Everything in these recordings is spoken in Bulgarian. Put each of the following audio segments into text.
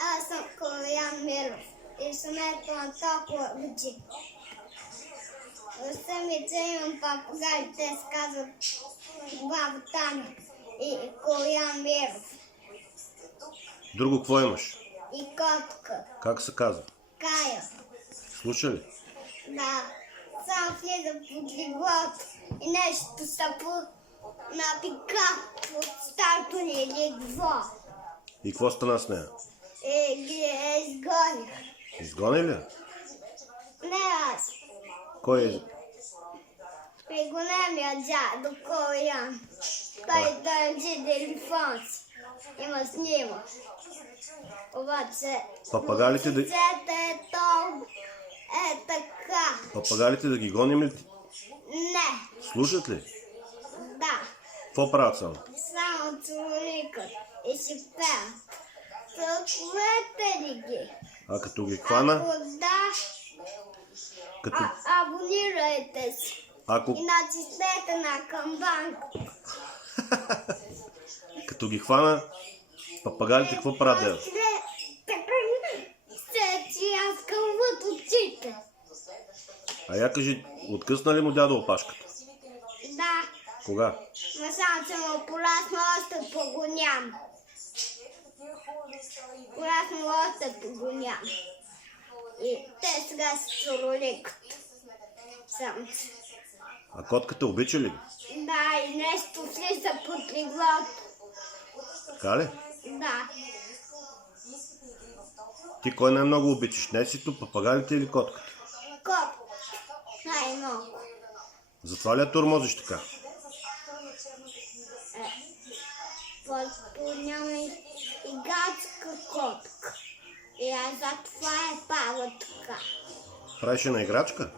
Аз съм Калоян Миров и семейството на толкова лъжи. В самица имам папагали, те се казват Баба Таня и Калоян Миров. Друго какво имаш? И котка. Как се казва? Кая. Слуша ли? Да. Само влиза под леглото и нещо се напика от старото ни легло. И какво стана с нея? И ги изгоних. Изгони ли? Не аз. Кой е? При големия дядо Калоян. Той държи телефон си. Има снимок. Обаче Папагалите да... птицата е толкова така. Папагалите да ги гоним ли? Не. Слушат ли? Да. Какво правят само? Само цуруликат и си пеят. Тълкувате ли ги? А като ги хвана? Ако да, Като... абонирайте се. Ако... И натиснете на камбанка. Като ги хвана, папагалите какво правят? Дева? Така се цяскават очите. А я кажи, откъсна ли му дядо опашката? Да, Кога? но само че му порасна още по-голям. Порасна още по-голям. И те сега се цуруликат. Само че. А котката обича ли ги? Да, и нещо влиза под леглото. Така ли? Да. Ти кой най-много обичаш? Несито, папагалите или котката? Кот. Най-много. Затова ли я тормозиш така? Просто няма и гадска котка. И аз затова е пала така. Правиш на играчка?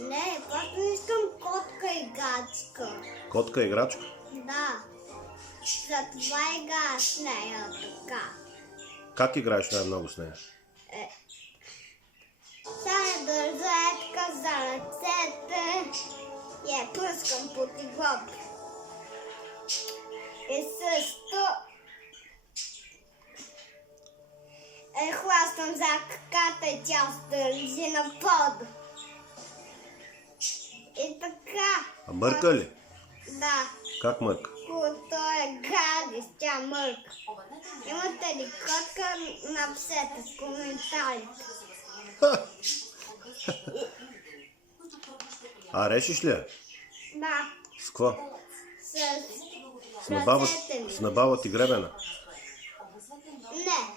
Не, просто не искам котка и гадска. Котка играчка? Да. Затова играя с нея така. Как играеш най-много с нея? Сега държа така за ръцете и я пръскам под леглото. И също хващам за краката и тя се държи на пода. И така. А мърка ли? Да. Как мърка? Когато е гадис, тя мърка. Имате ли котка, напишете в коментарите. А решиш ли я? Да. С какво? С С набава, ръцете ми. с набава ти гребена? Не.